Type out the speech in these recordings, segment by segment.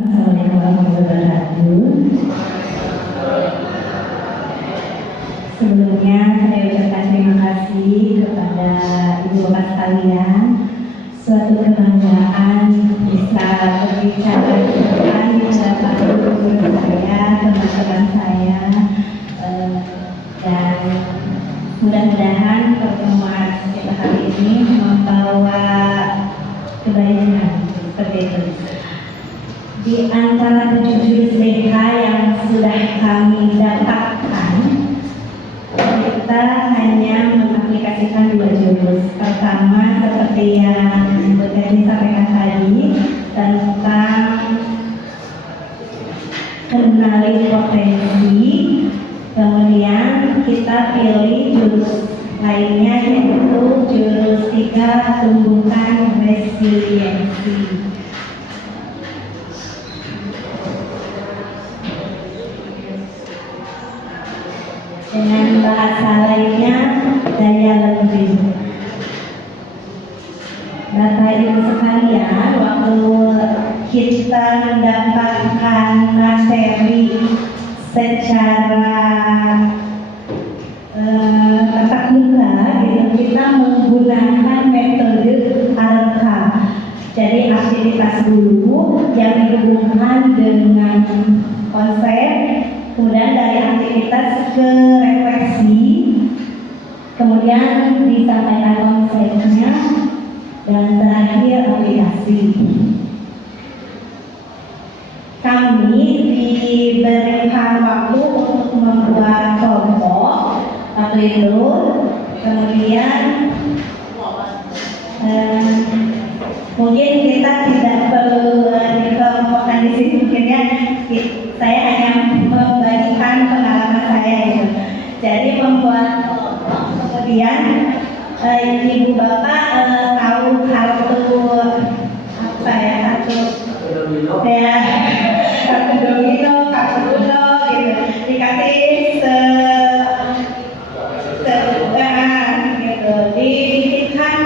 Assalamualaikum warahmatullahi wabarakatuh. Sebelumnya saya ucapkan terima kasih kepada ibu bapak sekalian. Suatu kebanggaan bisa berbicara di hadapan guru saya, teman-teman saya, dan mudah-mudahan pertemuan kita hari ini membawa kebaikan seperti itu. Di antara 7 jurus BK yang sudah kami dapatkan, kita hanya mengaplikasikan 2 jurus. Pertama, seperti yang Tadi sampaikan tadi, tentang kenali potensi. Kemudian kita pilih jurus lainnya, yaitu jurus 3, tumbuhkan resiliensi. Dengan bahasa lainnya, daya lebih. Bapak Ibu sekalian, waktu kita mendapatkan materi secara tatap muka, kita menggunakan metode ARKA. Jadi aktivitas dulu yang dihubungkan dengan konsep, kemudian dari aktivitas ke refleksi, kemudian disampaikan konsepnya, dan terakhir aplikasi. Kami diberikan waktu untuk membuat kelompok waktu itu, kemudian mungkin kita tidak perlu dikelompokkan di sini, mungkin ya. Saya hanya membagikan pengalaman saya itu. Jadi membuat kelompok, kemudian ibu bapak tahu kartu apa ya, kartu domino, kartu uno gitu, dikasih gitu, dibikinkan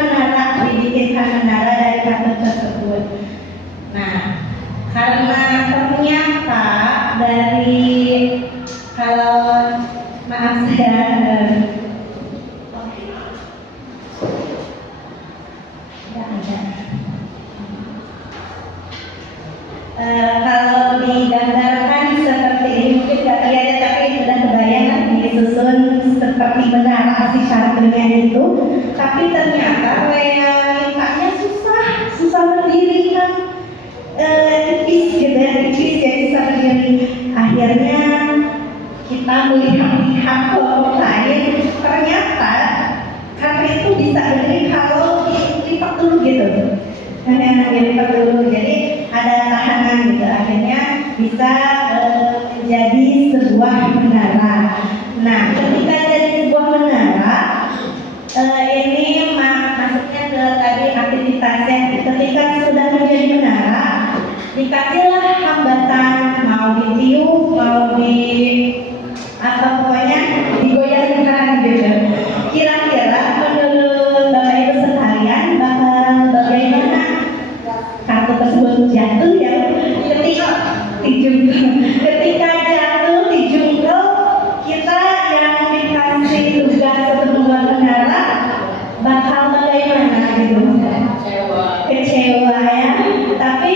menara dari kartu tersebut. Nah, karena ternyata dari kalau maaf saya kalau digambarkan seperti ini mungkin tidak terlihat, tapi sudah kebayang disusun seperti menara si kartunya itu, tapi ternyata realitanya susah berdiri kan, tipis gitu ya, jadi susah berdiri. Akhirnya kita melihat kelompok lain, ternyata kartu itu bisa berdiri kalau dilipat dulu gitu, hanya dilipat dulu, jadi ada tahanan gitu, akhirnya bisa menjadi sebuah menara. Nah, ketika jadi sebuah menara, ini maksudnya ke tadi aktivitasnya, ketika sudah menjadi menara, dikasihlah hambatan, mau ditiup, mau di apa pokoknya digoyangkan gitu. Kira-kira menurut Bapak Ibu sekalian bakal bagaimana kartu tersebut jatuh ya? Ketika jatuh dijungkel, kita yang dikasih tugas untuk membuat menara bakal bagaimana gitu? Kecewa ya, tapi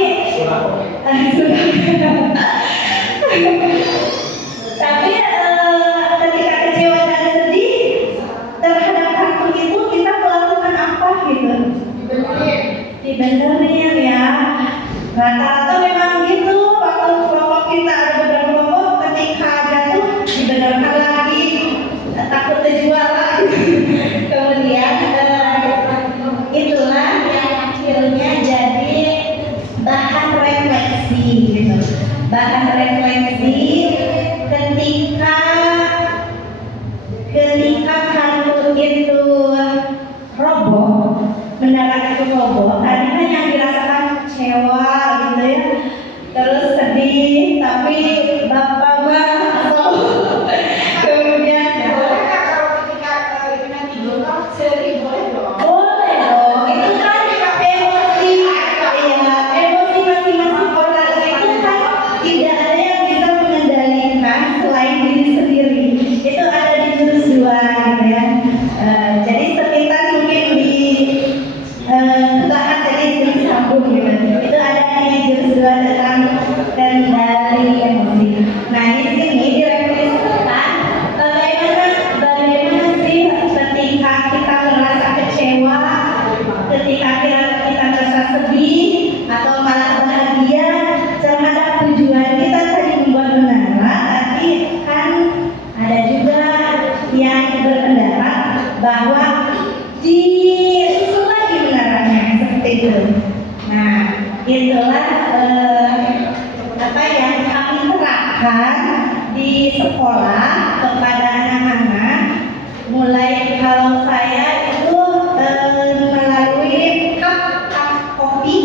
tapi ketika kecewa dan sedih terhadap kartu itu, kita melakukan apa gitu? Dibenerin ya. Rata-rata memang gitu, waktu kelompok kita ada beberapa kelompok, ketika jatuh dibenarkan lagi, takut dijual lagi. Kemudian itulah yang akhirnya jadi bahan refleksi gitu. Bahan refleksi ketika kartu itu roboh, mendarat itu roboh, tadinya yang dirasakan kecewa gitu ya, terus sedih, tapi bapak kemudian kalau ketika nanti doang sedih boleh dong? Boleh dong, itu kan emosi, emosi masing-masing orang itu kan lakukan di sekolah kepada anak-anak, mulai kalau saya itu melalui hak kopi,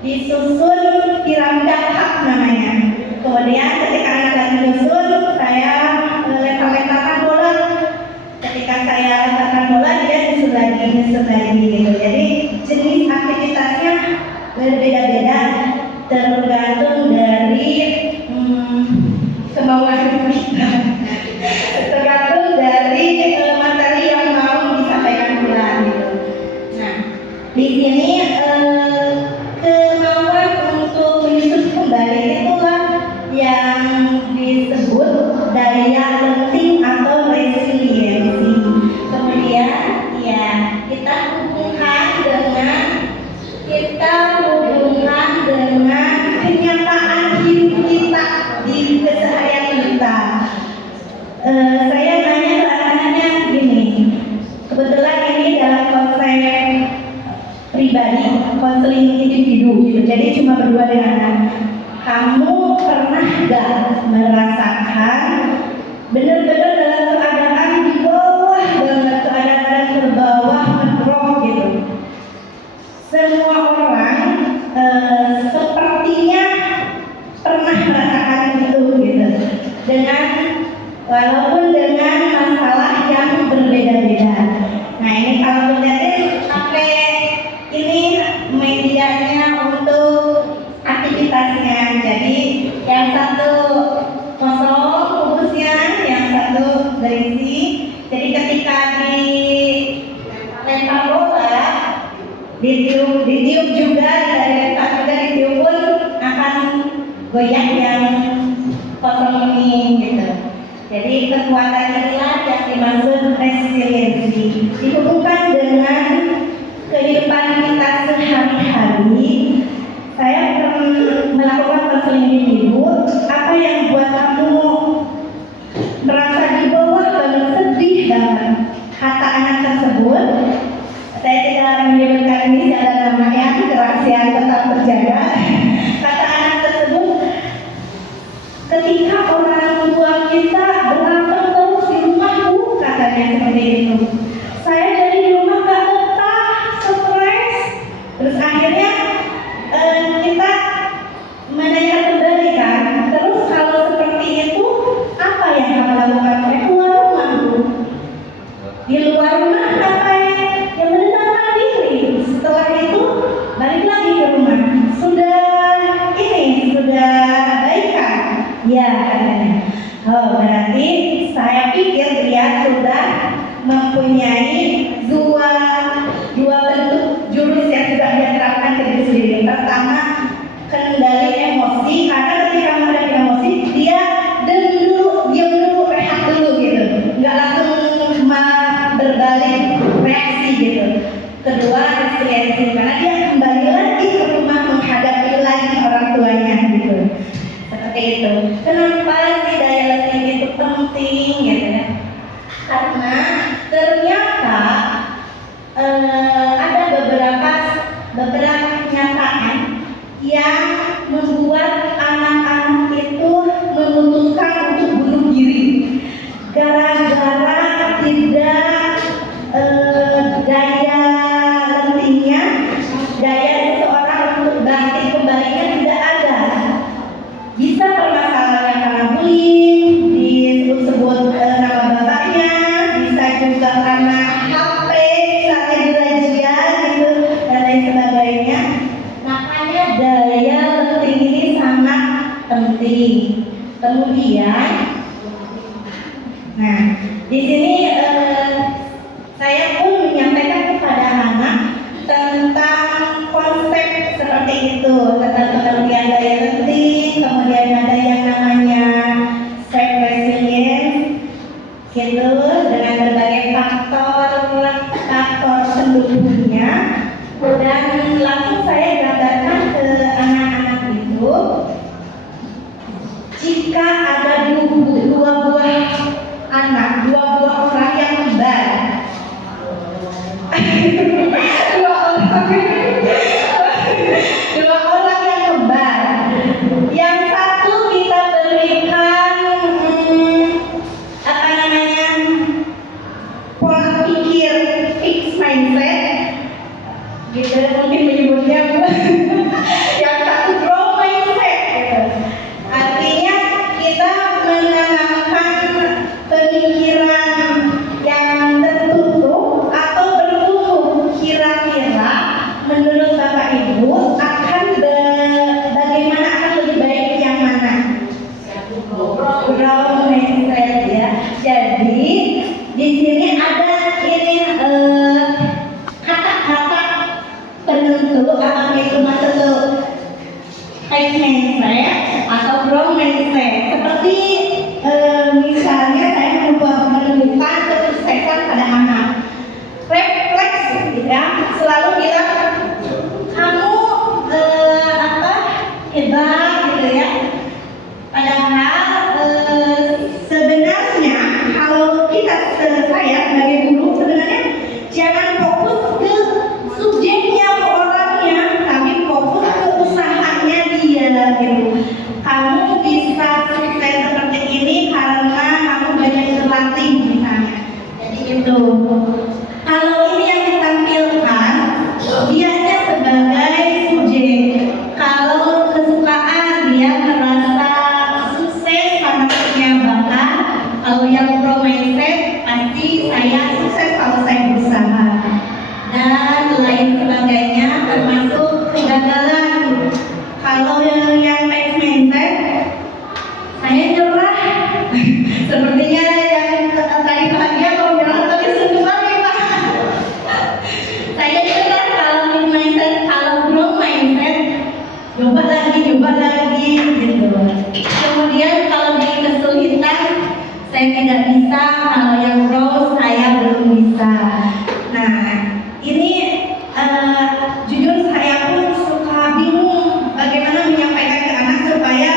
disusun piramida hak namanya. Kemudian ketika anak lagi nyusun, saya lempar-lemparkan bola. Ketika saya lemparkan bola, dia nyusun lagi gitu. Jadi jenis aktivitasnya berbeda-beda tergantung dari kemauan kita, tergantung dari materi yang mau disampaikan pula gitu. Nah, di sini kemauan untuk menyusun kembali itulah yang disebut daya lenting atau resiliensi. Kemudian ya kita hubungkan dengan kenyataan hidup kita di keseharian kita. Saya nanya ke anak-anaknya gini, kebetulan ini dalam konsep pribadi, konseling individu gitu. Jadi cuma berdua dengan anak. Kamu pernah gak merasakan benar-benar dalam keadaan di bawah banget, keadaan terbawah ngedrop gitu? Semua orang sepertinya pernah merasakan itu gitu, walaupun dengan masalah yang berbeda-beda. Nah ini kalau lihatin sampai ini medianya untuk aktivitasnya. Jadi yang satu kosong kubusnya, yang satu berisi. Jadi ketika di lempar bola, ditiup juga, dari lempar juga ditiup pun akan goyang yang kosong ini gitu. Jadi kekuatan inilah yang dimaksud resiliensi, dihubungkan dengan kehidupan kita sehari-hari. Saya pernah melakukan konseling individu. Apa yang buat kamu merasa di bawah banget, sedih banget? Kata anak tersebut, saya tidak menyebutkan ini secara namanya, kerahasiaan tetap terjaga. Kata anak tersebut, ketika orang tua kita berantem terus di rumah, katanya seperti itu. Saya dari rumah gak betah, stres. Terus akhirnya kita menanyakan kembali kan, terus kalau seperti itu apa yang kamu lakukan? Saya keluar rumah Bu. Di luar rumah ngapain? Ya menenangkan diri. Setelah itu balik lagi ke rumah. Sudah baikan? Ya katanya. Oh berarti saya pikir dia sudah mempunyai dua bentuk jurus yang sudah dia terapkan ke diri sendiri. Pertama, kendali emosi, karena ketika menghadapi emosi dia diam dulu, rehat dulu gitu, nggak langsung berbalik reaksi gitu. Kedua, resiliensi, karena dia kembali lagi ke rumah menghadapi lagi orang tuanya gitu. Seperti itu. Kenapa sih daya lenting itu penting gitu ya? Karena ternyata ada beberapa kenyataan yang membuat anak-anak itu memutuskan untuk bunuh diri gara-gara tidak daya lentingnya, daya seseorang untuk bangkit kembalinya tidak ada. Bisa permasalahannya karena bullying, disebut nama bapaknya, bisa juga karena HP, misalnya dirajia gitu dan lain sebagainya. Makanya daya lenting ini sangat penting. Kemudian, nah di sini saya pun menyampaikan kepada anak tentang konsep seperti itu, tentang pengertian daya lenting, kemudian ada yang namanya self resilience gitu, dengan berbagai faktor pendukungnya. Dan langsung saya gambarkan ke anak-anak itu, jika ada dua buah orang mindset atau growth mindset. Seperti misalnya saya menemukan kesuksesan pada anak. Refleks ya, selalu bilang kamu hebat gitu ya. Padahal sebenarnya kalau saya sebagai guru sebenarnya jangan fokus ke subjeknya, ke orangnya, tapi fokus ke usahanya dia gitu. Kamu bisa sukses seperti ini karena kamu banyak berlatih misalnya. Jadi itu. Kalau ini yang ditampilkan, dia hanya sebagai subjek. Kalau kesukaan dia merasa sukses karena punya bakat. Kalau yang pro mindset pasti saya sukses kalau saya berusaha. Dan lain sebagainya termasuk kegagalan. Kalau yang fixed mindset saya nyerah. Sepertinya yang tadi bahagia mau nyerah tapi senyuman ya Pak. Saya nyerah kalau fixed mindset. Kalau growth mindset coba lagi gitu. Kemudian kalau di kesulitan saya tidak bisa, kalau yang growth saya belum bisa. Nah ini jujur saya pun suka bingung bagaimana menyampaikan ke anak supaya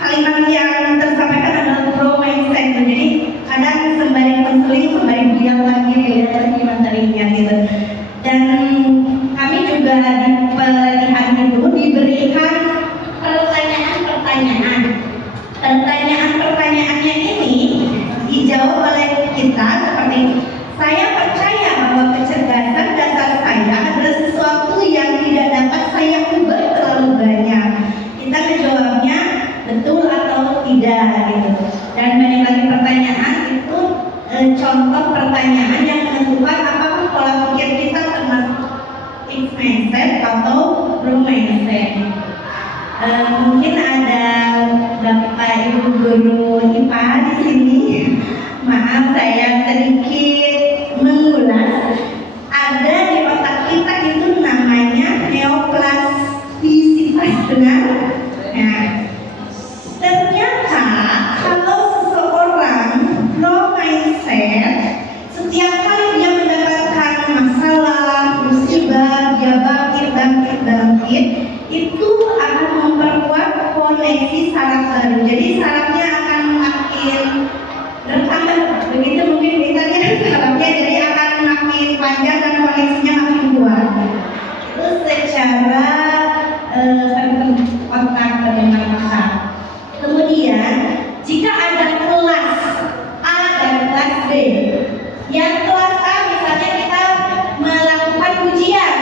kalimat yang tersampaikan adalah growth mindset. Jadi kadang sembari konseling, sembari beliau lagi dilihat lagi materinya gitu. Dan kami juga di pelatihan itu diberikan pertanyaan-pertanyaannya ini dijawab oleh kita seperti saya percaya bahwa kecerdasan dasar saya adalah sesuatu yang tidak dapat saya ubah terlalu banyak. Kita menjawabnya betul atau tidak gitu. Dan banyak lagi pertanyaan itu contoh pertanyaan yang menentukan apakah pola pikir kita termasuk fixed mindset atau growth mindset. Mungkin ada Bapak Ibu guru IPA di sini. Maaf saya sedikit mengulas. Ada di otak kita itu namanya neoplastisitas, benar? Nah, ternyata kalau seseorang low mindset, setiap kali dia mendapatkan masalah, musibah, dia bangkit, itu akan memperkuat koneksi saraf baru. Jadi sarafnya akan makin bertambah. Begitu mungkin ditanya sarafnya, jadi akan makin panjang dan koneksinya makin kuat. Itu secara kontak dengan mata. Kemudian jika ada kelas A dan kelas B, yang kelas A misalnya kita melakukan ujian,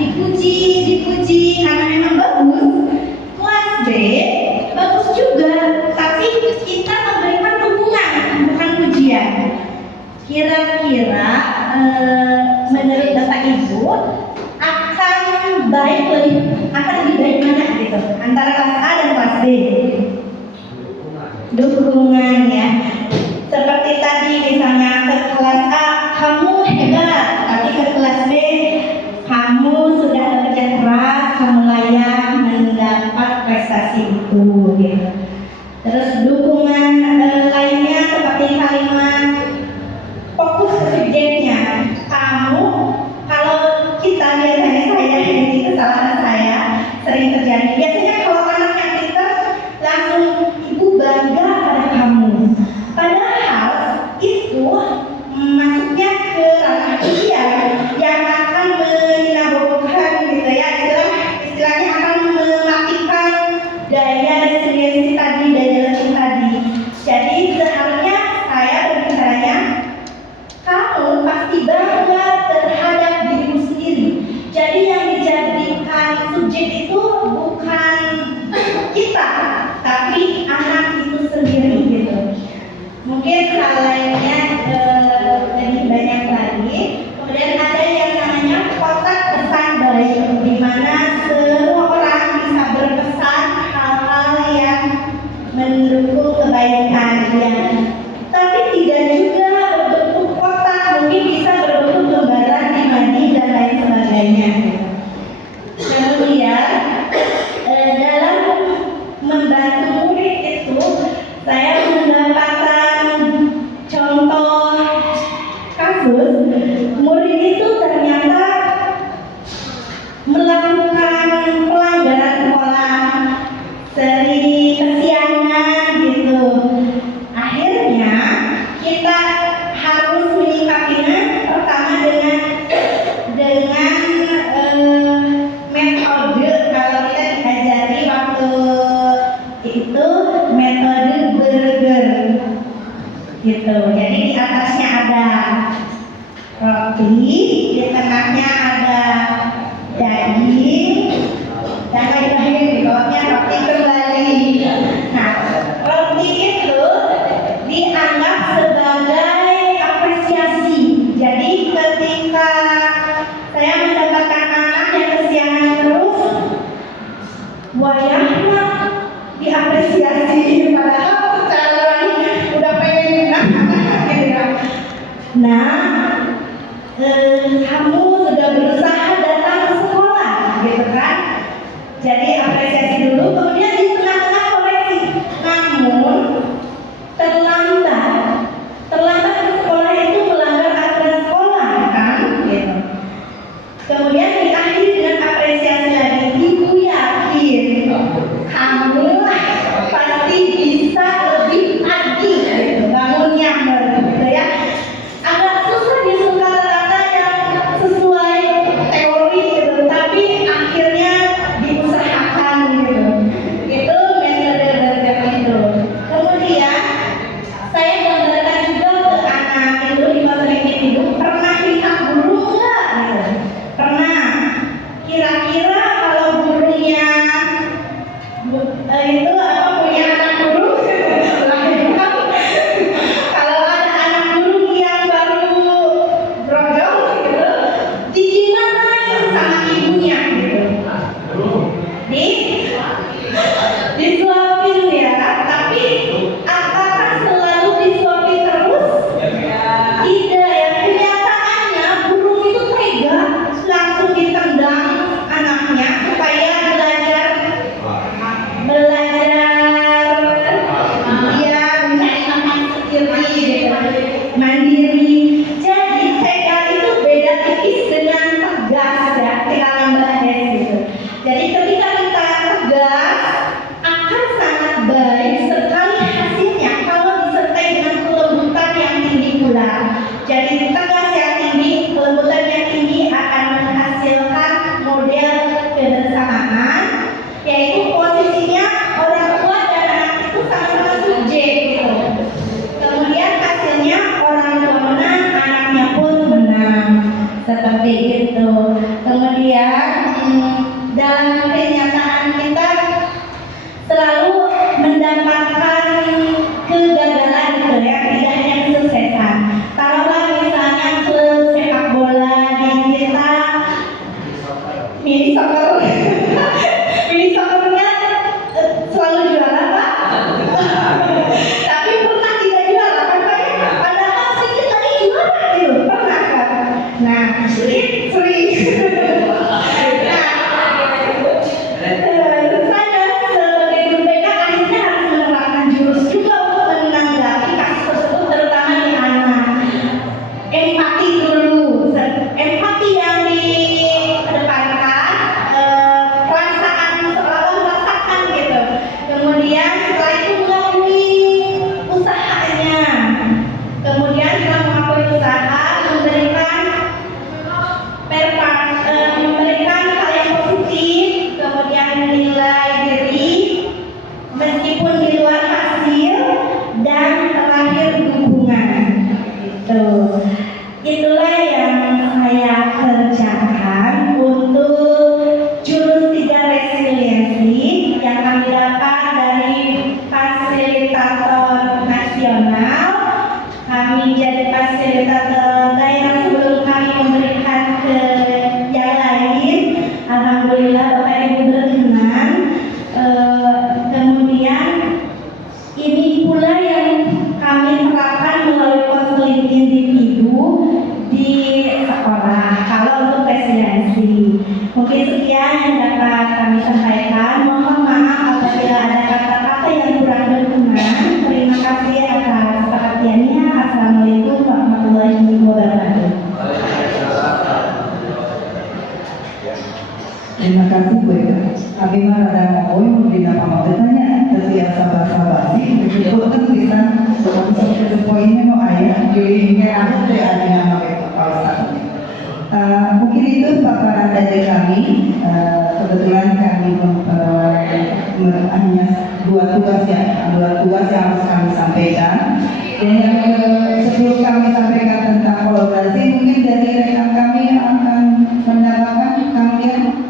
dipuji karena memang bagus. Kelas B bagus juga, tapi kita memberikan dukungan bukan pujian. Kira-kira menurut Bapak Ibu akan lebih baik mana gitu antara kelas A dan kelas B? Dukungan ya. Seperti tadi misalnya ke kelas A kamu hebat, tapi ke kelas B kamu sudah bekerja keras, kamu layak mendapat prestasi itu gitu. Terus dukungan lainnya seperti kalimat fokus ke subjeknya. Kamu, kalau kita biasanya saya ini kesalahan saya sering terjadi. Biasanya kalau anaknya pintar langsung ibu bangga pada kamu. Padahal itu masuknya ke ranah ujian yang akan meninabobokan gitu ya, istilahnya akan mematikan daya resiliensi tadi, daya letih tadi. Jadi seharusnya saya berbicaranya kamu pasti bangga terhadap dirimu sendiri. Jadi yang dijadikan subjek itu bukan kita, tapi anak itu sendiri gitu. Mungkin hal lainnya lebih banyak lagi. Kemudian ada yang namanya kotak pesan baik, di mana semua orang bisa berpesan hal-hal yang mendukung kebaikan ya. Tapi tidak juga berbentuk kotak, mungkin bisa berbentuk lembaran dimani dan lain sebagainya. Kemudian dalam Murid itu ternyata melakukan pelanggaran sekolah, sering kesiangan gitu. Akhirnya kita harus menyikapinya pertama dengan metode, kalau kita diajari waktu itu metode burger gitu. Jadi di atasnya ada roti, di tengahnya ada daging, dan lain-lain, di bawahnya roti kembali. Nah, roti itu dianggap sebagai apresiasi. Jadi ketika saya mendapatkan anak yang kesiangan terus, wayahnya diapresiasi, padahal secara nurani udah pengen gitu ya. Nah, kamu sudah berusaha datang ke sekolah, gitu kan? Jadi apresiasi dulu, kemudian di tengah-tengah koreksi. Namun terlambat ke sekolah itu melanggar aturan sekolah, kan? Gitu. Kemudian diakhiri dengan apresiasi lagi. Ibu yakin kamu pasti bisa lebih pagi, gitu. Bangunnya gitu ya. Agak susah disuka kata yang sesuai teori gitu, tapi akhirnya diusahakan gitu. Itu metode belajar itu. Kemudian saya gambarkan juga ke anak itu di masa itu, pernah lihat burung nggak? Gitu. Pernah. Kira-kira kalau burungnya itu punya anak burung, kalau ada anak burung yang baru brojol gitu, digimanain sama ibunya gitu. Disuapin ya, tapi apakah selalu disuapin terus? Tidak ya, kenyataannya burung itu tega, langsung ditendang anaknya supaya belajar dia mencari makan sendiri gitu, mandiri. Jadi tega itu beda tipis dengan tegas ya, kita nambah gitu. Jadi ketika kita tegas akan sangat baik sekali hasilnya kalau disertai dengan kelembutan yang tinggi pula. Jadi tegas yang tinggi, kelembutan yang tinggi akan menghasilkan model kebersamaan, yaitu posisinya orang tua dan anak itu sama-sama subjek gitu. Kemudian hasilnya orang tua menang, anaknya pun menang, seperti itu. Kemudian dalam kenyataan kita selalu mendapatkan kegagalan gitu ya, tidak hanya kesuksesan. Taruhlah misalnya klub sepak bola di kita mini soccer mini soccernya selalu juara Pak, tapi pernah tidak juara kan Pak ya? Padahal sedikit lagi juara gitu, pernah kan? Nah, sering saya sebagai guru BK akhirnya harus menerapkan jurus juga untuk menanggapi kasus tersebut, terutama di anak. Empati dulu, empati yang dikedepankan, perasaan seolah-olah merasakan gitu. Kemudian setelah itu mengakui usahanya. Kemudian setelah mengakui usaha, memberikan hal yang positif, kemudian menilai diri meskipun di luar hasil, dan terakhir dukungan. Itulah yang saya kerjakan untuk jurus 3 resiliensi yang kami dapat dari fasilitator nasional. Kami jadi fasilitator daerah sebelum kami memberikan ke yang lain. Alhamdulillah Bapak Ibu berkenan. Kemudian ini pula yang kami terapkan melalui konseling individu di Nah, saya ada nama Pak. Mungkin itu paparan dari kami. Kebetulan kami hanya dua tugas yang harus kami sampaikan. Dan yang sebelum kami sampaikan tentang kolaborasi, mungkin dari rekan kami yang akan menambahkan, kalian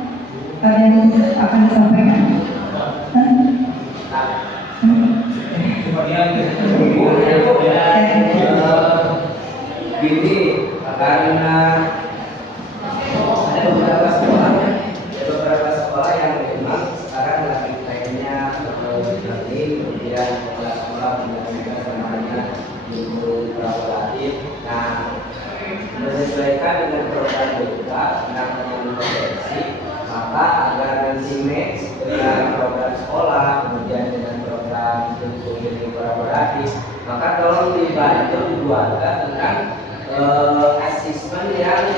ada yang akan disampaikan. Gini, karena ada beberapa sekolah yang memang sekarang lagi trennya learning, kemudian sekolah menjalankan namanya ilmu kolaboratif. Nah, menyesuaikan dengan program juga namanya kompetensi, maka agar nanti match dengan program sekolah, kemudian dengan program ilmu kolaboratif, maka tolong dibantu dibuatkan tentang asesmen yang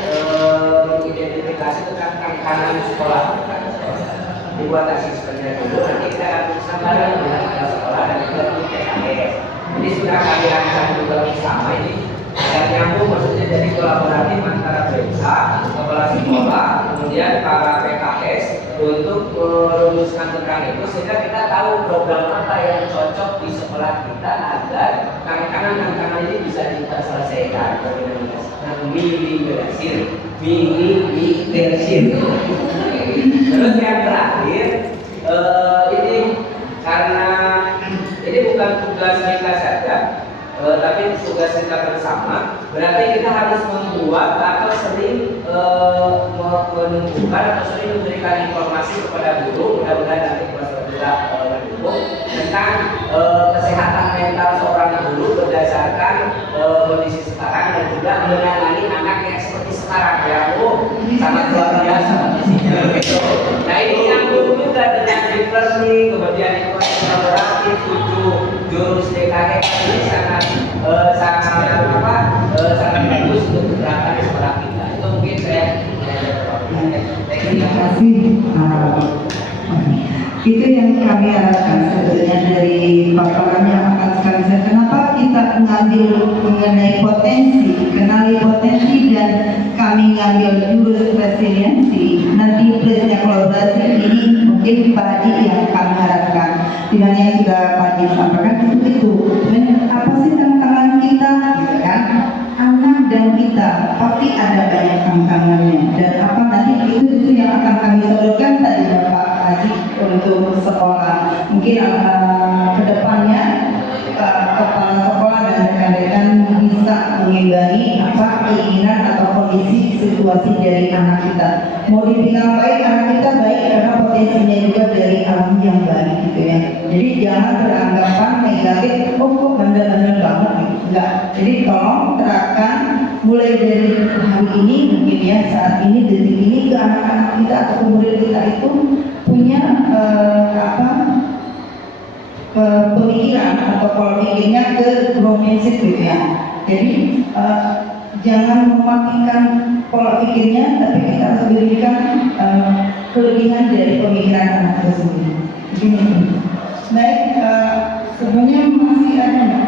mengidentifikasi tentang tantangan sekolah. Dibuat asesmennya dulu, nanti kita akan berusaha bareng dengan kepala sekolah dan juga tim TKS. Jadi sudah kami rancang juga bersama ini agar nyambung, maksudnya jadi kolaboratif antara BEMSA, kepala sekolah, kemudian para PKS untuk merumuskan tentang itu sehingga kita tahu program apa yang cocok di sekolah kita agar tantangan ini bisa diselesaikan. Minimalisir. Terus yang terakhir, ini karena ini bukan tugas kita saja, tapi tugas kita bersama. Berarti kita harus membuat atau sering menunjukkan atau sering memberikan informasi kepada guru. Mudah-mudahan nanti kelas mendukung tentang kesehatan mental seorang guru berdasarkan kondisi sekarang dan juga menangani anak yang seperti sekarang ya, sangat luar biasa gitu. Nah, ini nyambung juga dengan deep learning, kemudian informasi kolaboratif, 7 jurus DKS ini sangat bagus untuk diterapkan di sekolah kita. Itu mungkin saya terima kasih. Itu yang kami harapkan sebetulnya dari paparan yang akan kami sampaikan. Kenapa kita mengambil mengenai potensi, kenali potensi, dan kami ngambil jurus resiliensi. Nanti plusnya kolaborasi ini mungkin Pak Haji yang kami harapkan. Dengan yang sudah Pak Haji sampaikan itu. Apa sih tantangan kita, kan? Anak dan kita pasti ada banyak tantangannya. Dan apa nanti itu yang akan kami sodorkan tadi Bapak Haji untuk sekolah. Mungkin kedepannya kepala sekolah dan rekan-rekan bisa mengimbangi apa keinginan atau kondisi situasi dari anak kita. Mau dibilang baik, anak kita baik karena potensinya juga dari alam yang baik gitu ya. Jadi jangan beranggapan negatif, kok bandel-bandel banget gitu. Enggak. Jadi tolong terapkan mulai dari hari ini mungkin ya, saat ini, detik ini ke anak-anak kita atau kemudian kita itu punya pemikiran atau pola pikirnya ke growth mindset gitu ya. Jadi jangan mematikan pola pikirnya, tapi kita harus berikan kelebihan dari pemikiran anak tersebut. Begini. Baik, sebenarnya masih ada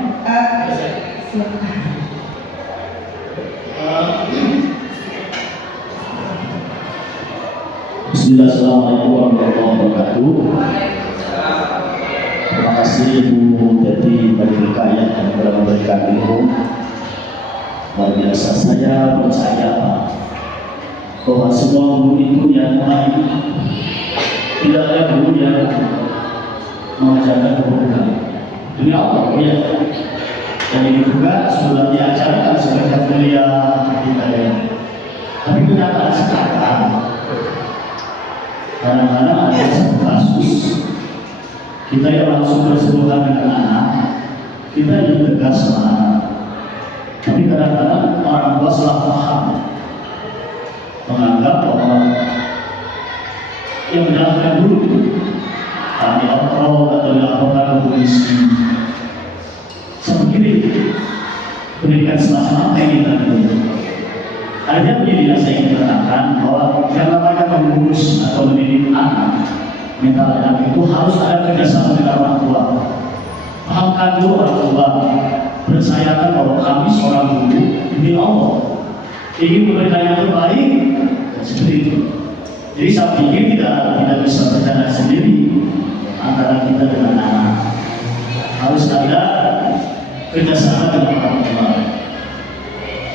Bismillahirrahmanirrahim warahmatullahi wabarakatuh. Terima kasih Ibu Teti Badrika yang telah memberikan ilmu. Luar biasa, saya percaya bahwa semua guru itu yang baik. Tidak ada guru yang mengajarkan keburukan. Demi Allah ya. Dan ini juga sudah diajarkan sejak mulia kita ya. Tapi kenyataan sekarang kadang-kadang ada satu kasus kita yang langsung bersentuhan dengan anak, kita ingin tegas sama anak. Tapi kadang-kadang orang tua salah paham, menganggap bahwa yang menjalankan dulu kami kontrol atau dilaporkan ke polisi. Sebegini pendidikan setelah apa yang kita lakukan. Akhirnya menjadi yang saya ingin katakan bahwa yang namanya mengurus atau mendidik anak, mental anak itu harus ada kerjasama dengan orang tua. Pahamkan dulu orang tua, percayakan bahwa kami seorang guru demi Allah, ingin memberikan yang terbaik, dan seperti itu. Jadi saya pikir tidak bisa berjalan sendiri antara kita dengan anak. Harus ada kerjasama dengan orang tua.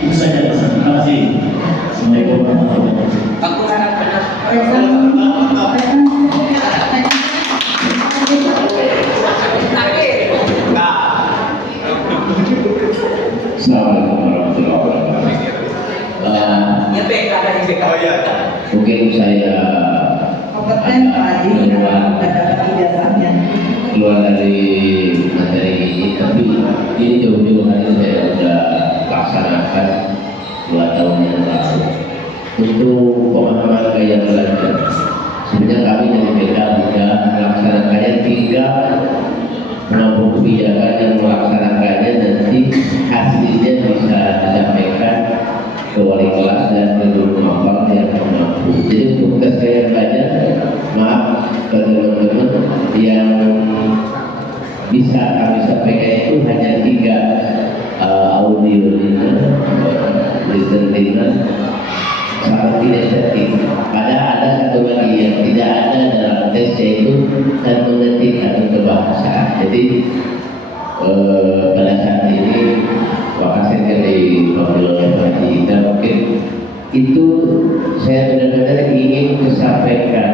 Itu saja. Terima kasih. Assalamualaikum warahmatullahi wabarakatuh. Aku sangat benar. Assalamualaikum warahmatullahi wabarakatuh. Mungkin saya keluar dari materi ini, tapi ini jauh-jauh hari saya sudah laksanakan 2 tahun yang lalu untuk pemahaman gaya belajar. Sebenarnya kami dari BK sudah melaksanakannya, tinggal menampung kebijakan dan melaksanakannya, nanti hasilnya bisa disampaikan ke wali kelas dan ke guru mapal yang mampu. Jadi untuk tes gaya belajar, maaf teman-teman yang bisa kami sampaikan itu hanya 3 audio listener sama kinestetik. Padahal ada satu lagi yang tidak ada dalam tes, yaitu dan mengetik atau berbahasa. Jadi pada saat ini makasih dari mobil kita, mungkin itu saya benar-benar ingin menyampaikan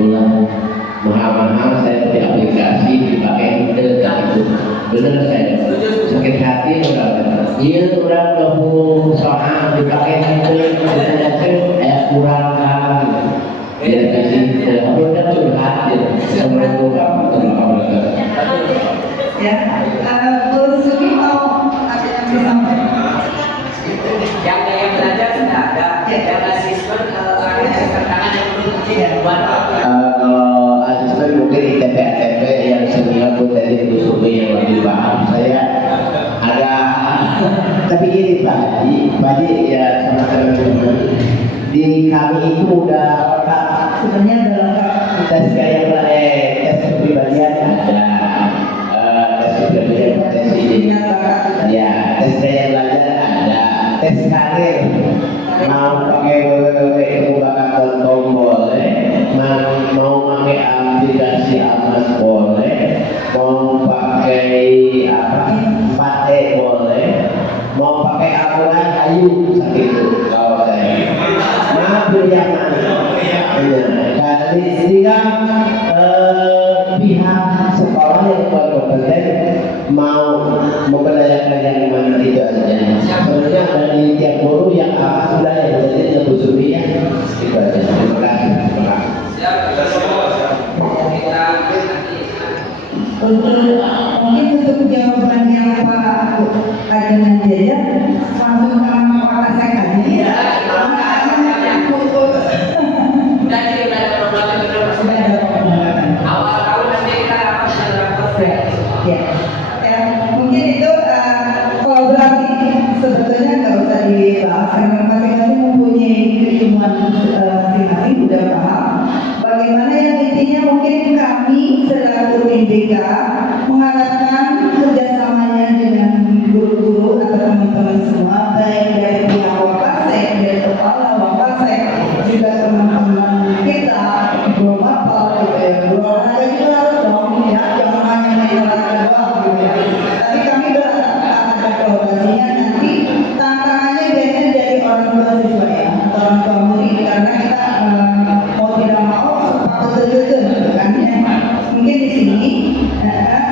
ulang mahal-mahal saya beri aplikasi dipakai itu benar saya sakit hati iya kurang lahu soal dipakai itu kurang kan ya kasih udah curhat ya Assalamualaikum warahmatullahi wabarakatuh. Ya, Bu Sumi mau ada yang disampaikan? Yang gaya belajar sudah ada, yang asesmen ada tantangan yang belum dibuat. Kalau asesmen mungkin ITP yang senior pun dari Bu Sumi yang lebih paham. Saya agak tapi gini Pak Haji ya sama teman-teman di kami itu udah lengkap Sebenarnya udah lengkap. tes gaya tes kepribadian ada tes kepribadian tes ini ya tes gaya belajar ada tes karir mau pakai ilmu bakat boleh mau pakai aplikasi amas boleh mau pakai apa 4E boleh mau pakai aturan kayu seperti itu kalau saya maaf yang mana kali sehingga pihak sekolah yang berkompeten mau memperdayakan yang mana itu aja. Sebenarnya dari tiap guru yang sudah yang jadi yang busuri ya itu aja. Terima kasih. Mungkin untuk jawaban yang Pak Adenan Jaya langsung ke Pak saya kaji. Dan ini ada problem awal tahun nanti kita dapat Ya, mungkin itu kolaborasi sebetulnya nggak usah dibahas karena masing-masing mempunyai keilmuan masing-masing sudah paham. Bagaimana yang intinya mungkin kami selaku BK mengharapkan kerjasamanya dengan guru-guru atau teman-teman semua, baik dari pihak Wapasek, dari kepala Wapasek, juga teman-teman kita, guru mapal, gitu ya, guru olahraga juga harus dong, ya, jangan hanya main olahraga doang, gitu ya. Tapi kami berharap ada kolaborasinya nanti tantangannya biasanya dari orang tua siswa ya, atau orang tua murid, karena kita mau tidak mau patut terjun, gitu kan ya. Mungkin di sini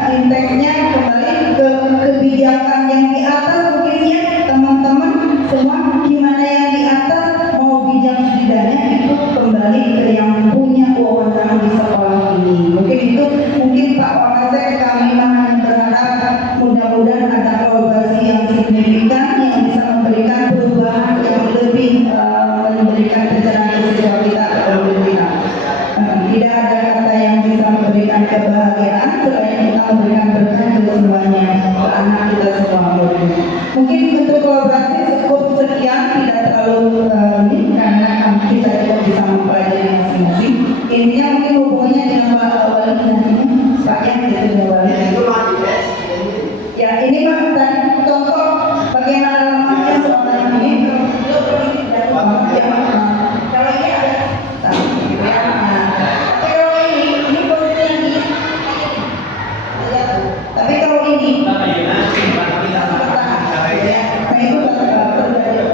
inteknya kembali ke kebijakan yang di atas, mungkin ya teman-teman semua gimana yang di atas mau bijak setidaknya itu kembali ke yang punya wewenang di sekolah ini. Mungkin itu mungkin Pak Wakasek kami hanya berharap mudah-mudahan ada kolaborasi yang signifikan yang bisa memberikan perubahan yang lebih memberikan pencerahan siswa kita atau kita. Tidak ada kata yang bisa memberikan kebahagiaan selain kita memberikan berkah ke semuanya, ke anak kita semua. Mungkin untuk kolaborasi cukup sekian, tidak terlalu ini karena kita juga bisa mempelajari masing-masing. Intinya mungkin hubungannya dengan Pak Wali nantinya, Pak yang gitu Wali. Ya ini Pak tadi contoh bagaimana lemahnya seorang Nah itu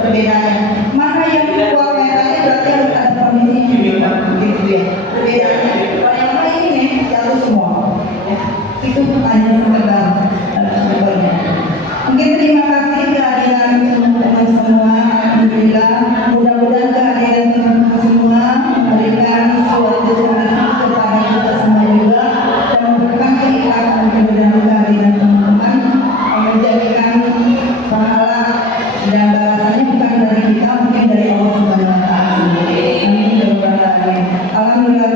perbedaannya. Mana yang kuat merahnya berarti harus ada kondisi gitu ya. Perbedaannya. Kalau yang lain ini jatuh semua. Ya. Itu hanya sekedar contohnya. Mungkin terima kasih kehadiran teman-teman semua. Alhamdulillah. Mudah-mudahan kehadiran teman-teman semua memberikan suatu solusi kepada kita semua juga dan memberikan keikhlasan kepada kehadiran teman-teman menjadikan pahala dan balasannya bukan dari kita, mungkin dari Allah Subhanahu wa taala. Amin ya rabbal alamin. Alhamdulillah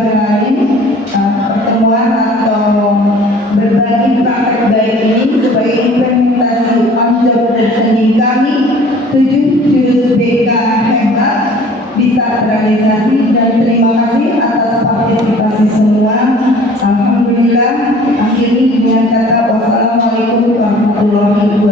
pertemuan atau berbagi praktek baik ini sebagai implementasi job training kami 7 jurus BK hebat bisa terrealisasi dan terima kasih atas partisipasi semua. Alhamdulillah akhiri dengan kata wassalamualaikum warahmatullahi wabarakatuh.